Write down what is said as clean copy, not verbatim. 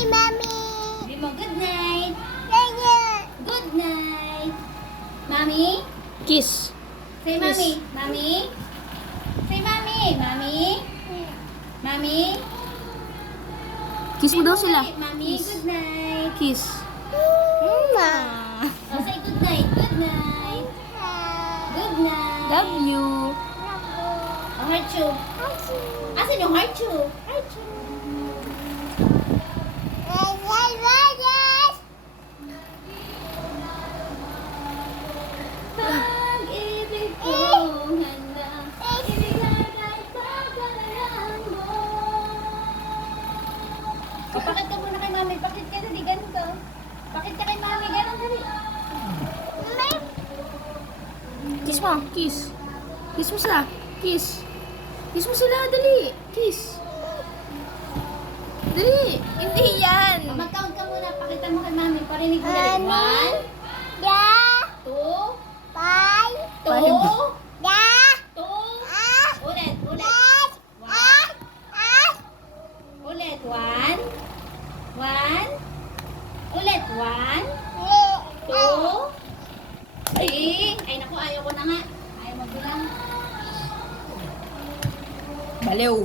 Sabi mo, good night. Good night. Mommy? Kiss. Say mommy. Mommy? Say mommy. Mommy? Mommy? Kiss mo daw sila. Mommy, good night. Kiss. Oh, say good night. Good night. Good night. Love you. Oh, heart chew. Asan yung heart chew? Heart chew. Pag-ibig ko handa, ibigay pagkalaan mo. O, pakit ka muna kay mami. Pakit ka, dali, ganito. Pakit ka kay mami, ganun, dali. Kiss mo. Kiss. Kiss mo sila. Kiss. Kiss mo sila. Dali. Kiss. Dali. Hindi yan. O, mag-count ka muna. Pakita mo kay mami. Parinig mo dali. 1, 2, 2, 2. Ulit, ulit. Ulit. 1, 1. Ulit. 1, 2, 3. Ay, naku, ayaw ko na nga. Ayaw magbilang. Baliw.